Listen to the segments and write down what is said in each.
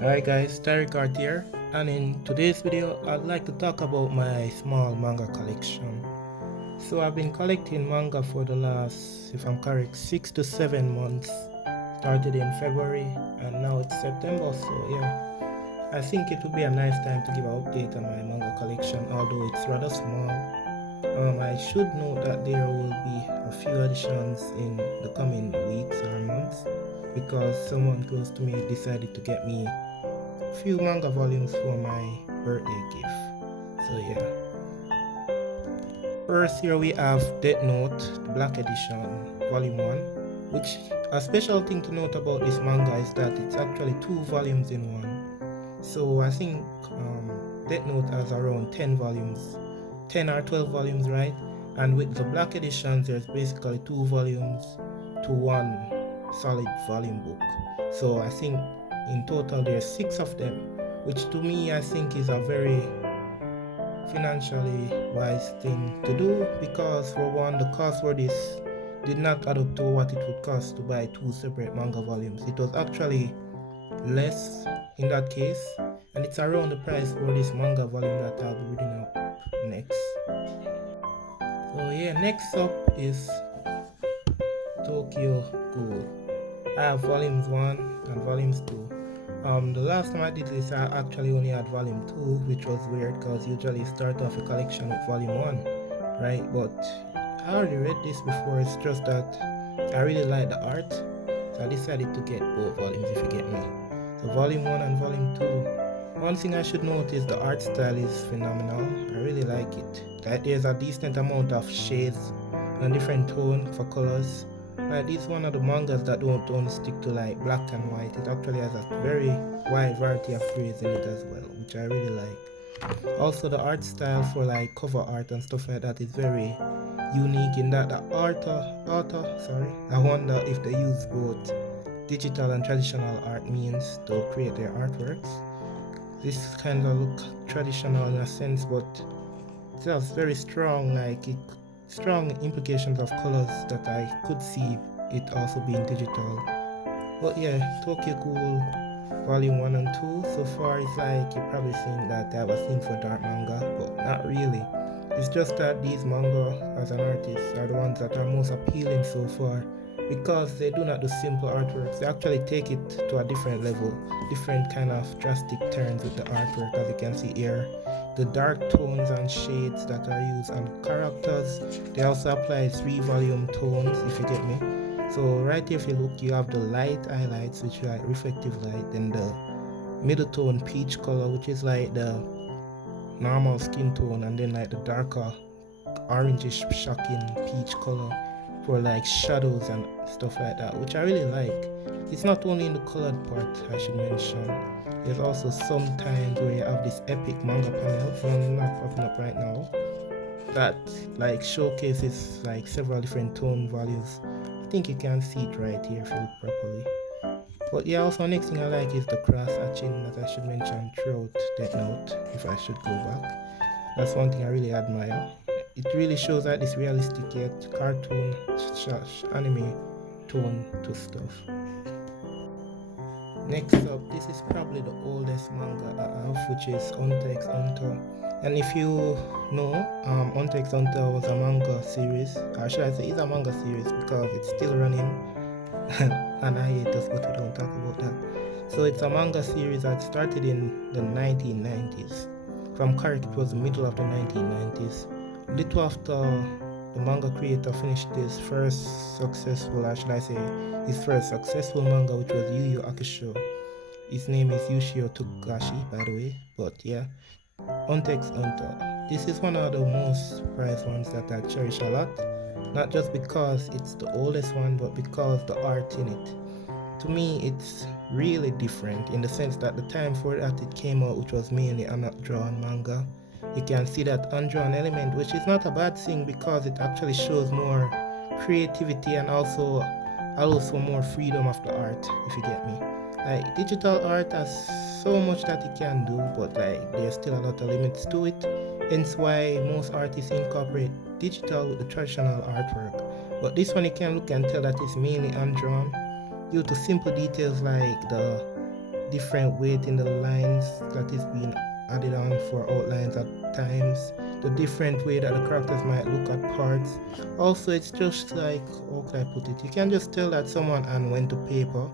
Hi guys, Tarek Art here, and in today's video I'd like to talk about my small manga collection. So I've been collecting manga for the last, if I'm correct, 6 to 7 months. Started in February and now it's September, so yeah. I think it would be a nice time to give an update on my manga collection, although it's rather small. I should note that there will be a few additions in the coming weeks or months because someone close to me decided to get me few manga volumes for my birthday gift. So yeah. First here we have Death Note, the Black Edition, Volume 1, which a special thing to note about this manga is that it's actually 2 volumes in one. So I think Death Note has around 10 volumes, 10 or 12 volumes, right? And with the Black Edition, there's basically 2 volumes to one solid volume book. So I think in total there's 6 of them, which to me I think is a very financially wise thing to do, because for one, the cost for this did not add up to what it would cost to buy 2 separate manga volumes. It was actually less in that case, and it's around the price for this manga volume that I'll be reading up next. So yeah, next up is Tokyo Ghoul. I have volumes 1 and volumes 2. The last time I did this, I actually only had volume 2, which was weird because usually you start off a collection with volume 1, right? But I already read this before, it's just that I really like the art, so I decided to get both volumes, if you get me. So volume 1 and volume 2. One thing I should note is the art style is phenomenal. I really like it. Like, there's a decent amount of shades and different tone for colors. Like, this is one of the mangas that don't only stick to like black and white. It actually has a very wide variety of grays in it as well, which I really like. Also, the art style for like cover art and stuff like that is very unique in that the I wonder if they use both digital and traditional art means to create their artworks. This kind of look traditional in a sense, but it has very strong, strong implications of colors that I could see it also being digital. But yeah, Tokyo Ghoul Volume 1 and 2, so far it's like you're probably seeing that I have a thing for dark manga, but not really. It's just that these manga as an artist are the ones that are most appealing so far, because they do not do simple artworks. They actually take it to a different level, different kind of drastic turns with the artwork, as you can see here. The dark tones and shades that are used on characters, they also apply 3-volume tones, if you get me. So right here, if you look, you have the light highlights, which are like reflective light, then the middle tone peach color, which is like the normal skin tone, and then like the darker orangish shocking peach color for like shadows and stuff like that, which I really like. It's not only in the colored part, I should mention. There's also some times where you have this epic manga panel, one not popping up right now, that like showcases like several different tone values. I think you can see it right here if you look properly. But yeah, also next thing I like is the cross hatching that I should mention throughout Death Note, if I should go back. That's one thing I really admire. It really shows that this realistic yet cartoon anime tone to stuff. Next up, this is probably the oldest manga I have, which is Hunter x Hunter. And if you know, Hunter x Hunter was a manga series, or should I say it's a manga series because it's still running and I hate us, but we don't talk about that. So it's a manga series that started in the 1990s. If I'm correct, it was the middle of the 1990s. Little after the manga creator finished his first successful, or should I say, his first successful manga, which was Yu Yu Hakusho. His name is Yushio Togashi, by the way, but yeah. Hunter x Hunter. This is one of the most prized ones that I cherish a lot. Not just because it's the oldest one, but because the art in it. To me, it's really different in the sense that the time for that it came out, which was mainly undrawn manga, you can see that undrawn element, which is not a bad thing because it actually shows more creativity and also allows for more freedom of the art, if you get me. Like, digital art has so much that it can do, but like there's still a lot of limits to it. Hence why most artists incorporate digital with the traditional artwork. But this one you can look and tell that it's mainly undrawn due to simple details like the different weight in the lines that is being added on for outlines at times, the different way that the characters might look at parts. Also, it's just like, how can I put it? You can just tell that someone and went to paper,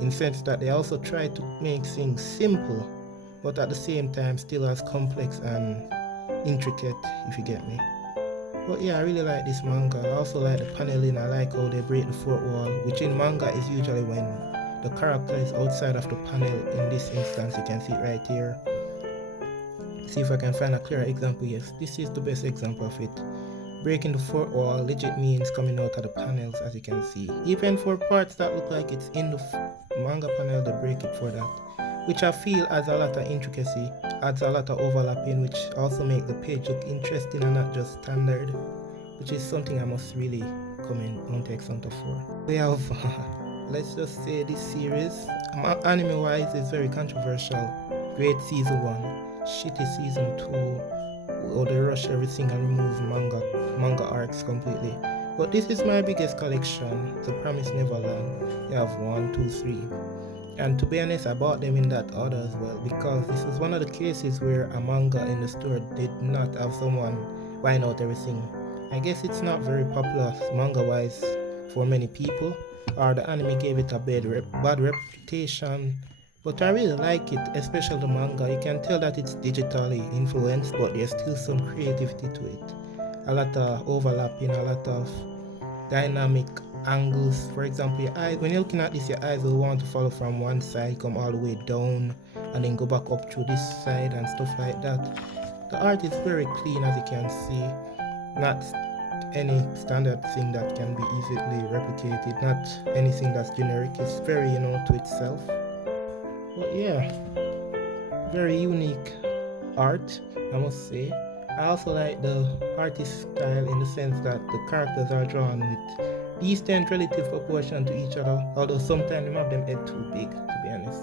in sense that they also try to make things simple, but at the same time still as complex and intricate, if you get me. But yeah, I really like this manga. I also like the paneling. I like how they break the fourth wall, which in manga is usually when the character is outside of the panel. In this instance, you can see it right here. See if I can find a clearer example. Yes, this is the best example of it. Breaking the fourth wall legit means coming out of the panels, as you can see. Even for parts that look like it's in the manga panel, they break it for that, which I feel adds a lot of intricacy, adds a lot of overlapping, which also make the page look interesting and not just standard, which is something I must really commend Monte X Hunter for. We have, let's just say this series, anime wise, is very controversial. Great season 1, shitty season 2, or they rush everything and remove manga arcs completely. But this is my biggest collection, The Promised Neverland. You have 1, 2, 3. And to be honest, I bought them in that order as well, because this was one of the cases where a manga in the store did not have someone buying out everything. I guess it's not very popular manga wise for many people, or the anime gave it a bad reputation. But I really like it, especially the manga. You can tell that it's digitally influenced, but there's still some creativity to it. A lot of overlapping, a lot of dynamic angles. For example, your eyes, when you're looking at this, your eyes will want to follow from one side, come all the way down, and then go back up through this side and stuff like that. The art is very clean, as you can see. Not any standard thing that can be easily replicated, not anything that's generic. It's very, to itself. But yeah, very unique art, I must say. I also like the artist style in the sense that the characters are drawn with decent relative proportion to each other, although sometimes some of them head too big, to be honest.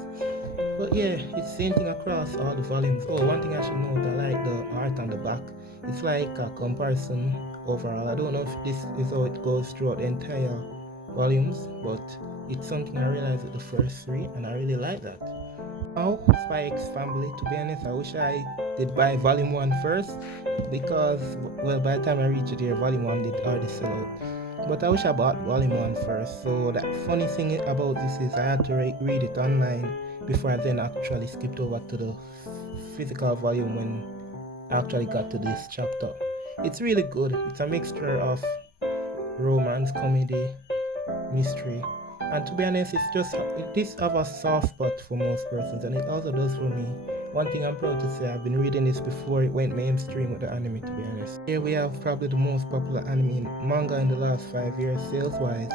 But yeah, it's the same thing across all the volumes. Oh, one thing I should note, I like the art on the back. It's like a comparison overall. I don't know if this is how it goes throughout the entire volumes, but it's something I realized with the first 3, and I really like that. Now, Spy X Family, to be honest, I wish I did buy volume 1 first, because, well, by the time I reached here, volume 1 did already sell out. But I wish I bought volume 1 first. So the funny thing about this is I had to read it online before I then actually skipped over to the physical volume when I actually got to this chapter. It's really good. It's a mixture of romance, comedy, mystery, and to be honest, this have a soft spot for most persons, and it also does for me. One thing I'm proud to say, I've been reading this before it went mainstream with the anime, to be honest. Here we have probably the most popular anime manga in the last 5 years sales wise,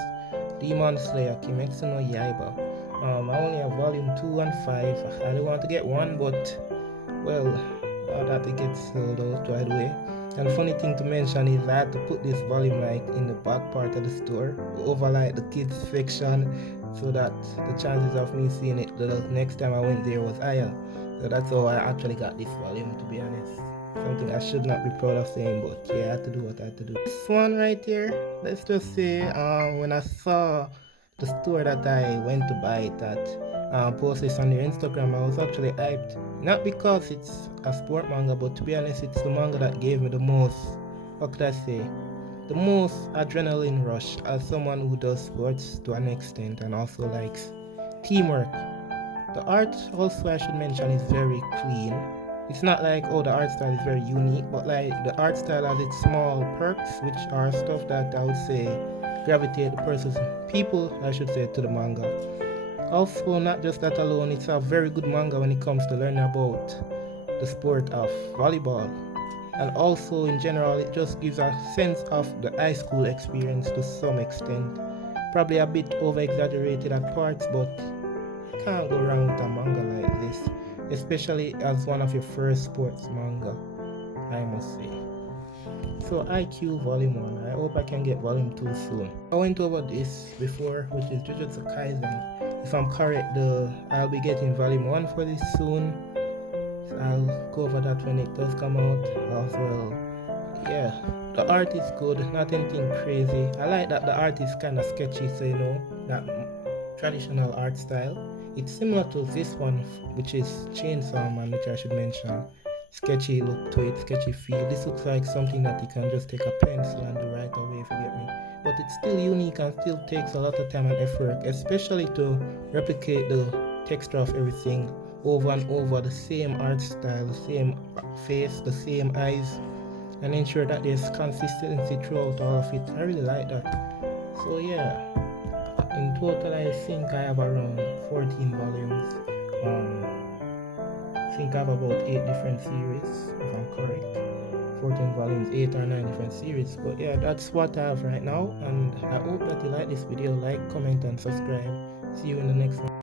Demon Slayer Kimetsu no Yaiba. I only have volume 2 and 5. I really want to get 1, but well, that it gets sold out right away. And the funny thing to mention is I had to put this volume like in the back part of the store, over like the kids section, so that the chances of me seeing it the next time I went there was higher. So that's how I actually got this volume, to be honest. Something I should not be proud of saying, but yeah, I had to do what I had to do. This one right here, let's just say when I saw the store that I went to buy it at, post this on their Instagram, I was actually hyped. Not because it's a sport manga, but to be honest, it's the manga that gave me the most, what could I say, the most adrenaline rush as someone who does sports to an extent and also likes teamwork. The art also, I should mention, is very clean. It's not like, oh, the art style is very unique, but like the art style has its small perks, which are stuff that I would say gravitate people, I should say, to the manga. Also, not just that alone, it's a very good manga when it comes to learning about the sport of volleyball. And also, in general, it just gives a sense of the high school experience to some extent. Probably a bit over exaggerated at parts, but can't go wrong with a manga like this, especially as one of your first sports manga, I must say. So IQ Volume 1, I hope I can get Volume 2 soon. I went over this before, which is Jujutsu Kaisen. If I'm correct, I'll be getting Volume 1 for this soon. So I'll go over that when it does come out as well. Yeah, the art is good, not anything crazy. I like that the art is kind of sketchy, so that traditional art style. It's similar to this one, which is Chainsaw Man, which I should mention. Sketchy look to it, sketchy feel. This looks like something that you can just take a pencil and do right away, if you get me. But it's still unique and still takes a lot of time and effort, especially to replicate the texture of everything over and over, the same art style, the same face, the same eyes, and ensure that there's consistency throughout all of it. I really like that. So yeah, in total I think I have around 14 volumes. I think I have about 8 different series, if I'm correct. 14 volumes, 8 or 9 different series. But yeah, that's what I have right now, and I hope that you like this video. Like, comment and subscribe. See you in the next one.